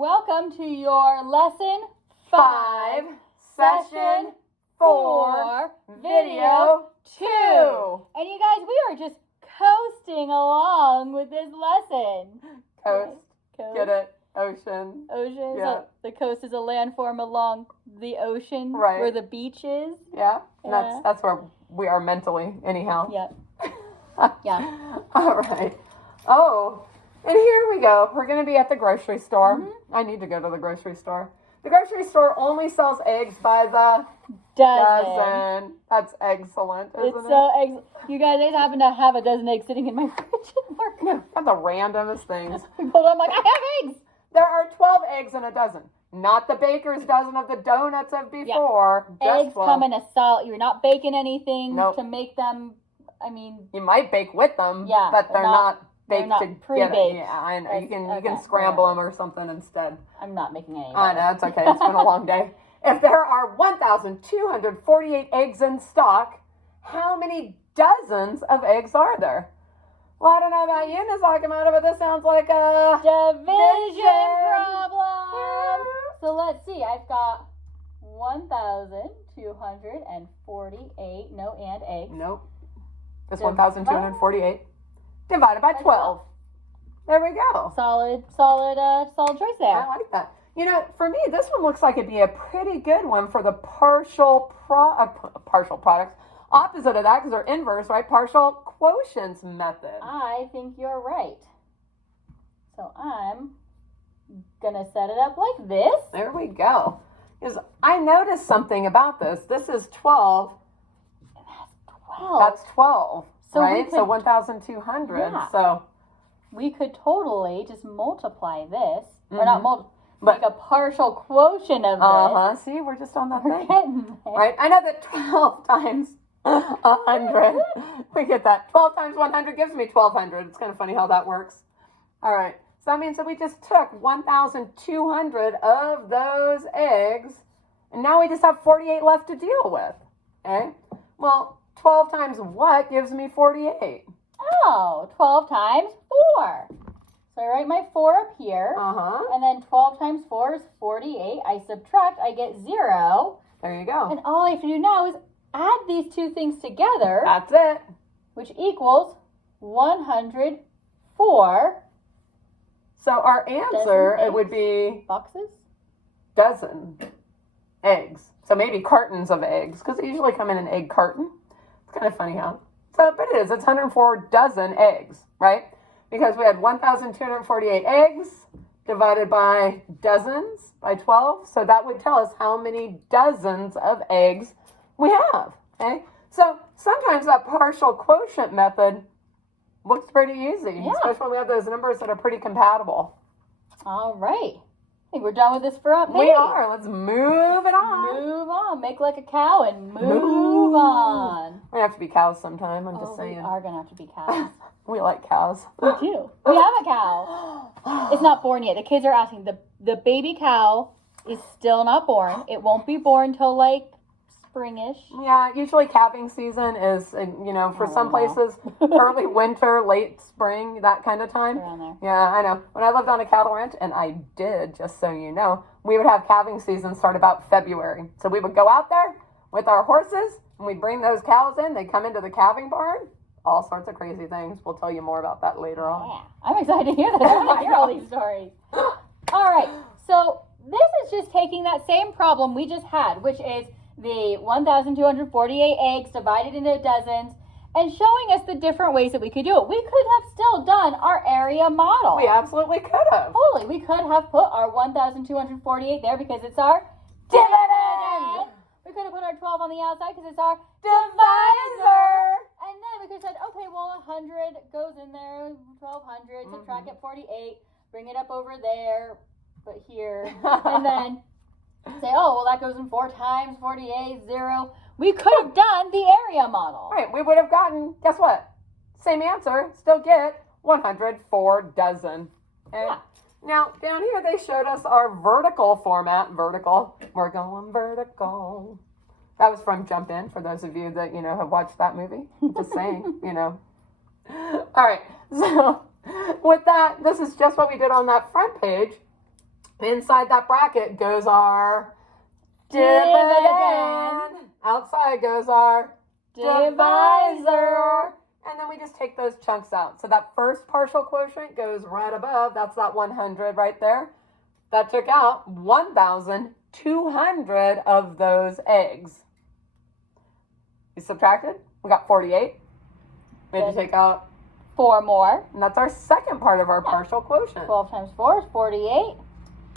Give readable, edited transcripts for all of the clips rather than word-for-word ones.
Welcome to your lesson 5, session 4, video 2. And you guys, we are just coasting along with this lesson. Coast. Coast. Get it? Ocean. Ocean. Yeah. So the coast is a landform along the ocean, Right. where the beach is. Yeah. And Yeah. That's where we are mentally, anyhow. Yep. Yeah. All right. Oh, and here we go. We're going to be at the grocery store. Mm-hmm. I need to go to the grocery store. The grocery store only sells eggs by the Dozen. That's excellent, isn't It's it? so you guys, I just happen to have a dozen eggs sitting in my fridge. Yeah, that's the randomest things. Hold on, I'm like, I have eggs. There are 12 eggs in a dozen. Not the baker's dozen of the donuts of before. Just Eggs 12. come in a solid. You're not baking anything Nope. to make them. I mean, You might bake with them, Yeah, but they're not baked not to get pre-baked. it. Yeah, I know. You That's- can okay, scramble whatever. them or something instead. I'm not making any. I know, it's okay. It's been a long day. If there are 1,248 eggs in stock, how many dozens of eggs are there? Well, I don't know about you, Ms. Akamoto, but this sounds like a Division problem. So let's see. I've got 1,248. No and eggs. Nope. It's Divided- 1,248 divided by 12. There we go. Solid choice there. I like that. You know, for me, this one looks like it'd be a pretty good one for the partial products. Opposite of that, because they're inverse, right? Partial quotients method. I think you're right. So I'm gonna set it up like this. There we go. Because I noticed something about this. This is 12. 12. That's 12, So we right? could- So 1,200. Yeah. So, We could totally just multiply this, or not multiply, But- make a partial quotient of this. see, we're just on that We're thing. getting there. Right? I know that 12 times 100, we get that. 12 times 100 gives me 1,200. It's kind of funny how that works. All right. So that means that we just took 1,200 of those eggs, and now we just have 48 left to deal with. Okay? Well, 12 times what gives me 48? Oh, 12 times 4. So I write my 4 up here. Uh-huh. And then 12 times 4 is 48. I subtract, I get 0. There you go. And all I have to do now is add these two things together, That's it. which equals 104 So our answer, Dozen it would be boxes. dozen eggs. So maybe cartons of eggs, because they usually come in an egg carton. It's kind of funny how. So, but it is. It's 104 dozen eggs, right? Because we had 1,248 eggs divided by dozens, by 12. So that would tell us how many dozens of eggs we have, okay? So sometimes that partial quotient method looks pretty easy, Yeah. especially when we have those numbers that are pretty compatible. All right. I think we're done with this for up. We are. Let's move it on. Move on. Make like a cow and move Move. on. We're gonna have to be cows sometime. I'm just Oh, saying. we are going to have to be cows. We like cows. We do. We have a cow. It's not born yet. The kids are asking. The baby cow is still not born. It won't be born till like springish. Yeah, usually calving season is, for Oh, some wow. places, early winter, late spring, that kind of time. Around there. Yeah, I know. When I lived on a cattle ranch, and I did, just so you know, we would have calving season start about February. So we would go out there with our horses, and we'd bring those cows in. They'd come into the calving barn. All sorts of crazy things. We'll tell you more about that later on. Yeah. I'm excited to hear this. I want to hear all these stories. All right. So this is just taking that same problem we just had, which is the 1,248 eggs divided into dozens, and showing us the different ways that we could do it. We could have still done our area model. We absolutely could have. Totally. We could have put our 1,248 there because it's our dividend. We could have put our 12 on the outside because it's our divisor. And then we could have said, okay, well, 100 goes in there, 1,200, subtract it 48, bring it up over there, put here, and then say, oh, well, that goes in 4 times 48, 0. We could have done the area model. Right, we would have gotten, guess what? Same answer, still get 104 dozen. Okay? Yeah. Now, down here they showed us our vertical format. Vertical. We're going vertical. That was from Jump In, for those of you that, have watched that movie. Just saying, All right, so with that, this is just what we did on that front page. Inside that bracket goes our Dividend. dividend. Outside goes our divisor. And then we just take those chunks out. So that first partial quotient goes right above. That's that 100 right there. That took out 1,200 of those eggs. You subtracted? We got 48. We had to take out, 4 more. and that's our second part of our partial quotient. 12 times 4 is 48.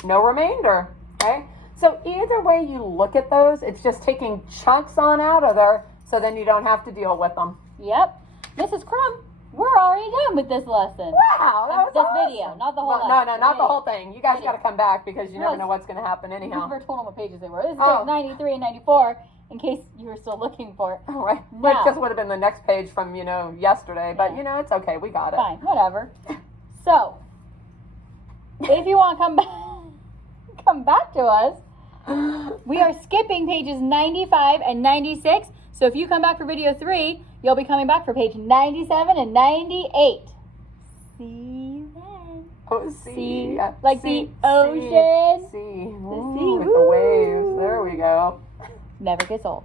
No remainder, okay? So either way you look at those, it's just taking chunks on out of there so then you don't have to deal with them. Yep. Mrs. Crumb, we're already done with this lesson. Wow, that was This awesome. video, not the whole Well, lesson. no, not the Video. whole thing. You guys Video. got to come back because you never Yes. know what's going to happen We anyhow. never told them what pages they were. This is Oh. page 93 and 94, in case you were still looking for it. All right. Now. Which just would have been the next page from, yesterday. But, Yeah. it's okay. We got it. Fine, whatever. So, if you want to come back to us, we are skipping pages 95 and 96. So if you come back for video 3, you'll be coming back for page 97 and 98. See you then. Oh, See, sea. like the ocean. Sea. The Ooh, sea. with the waves. There we go. Never gets old.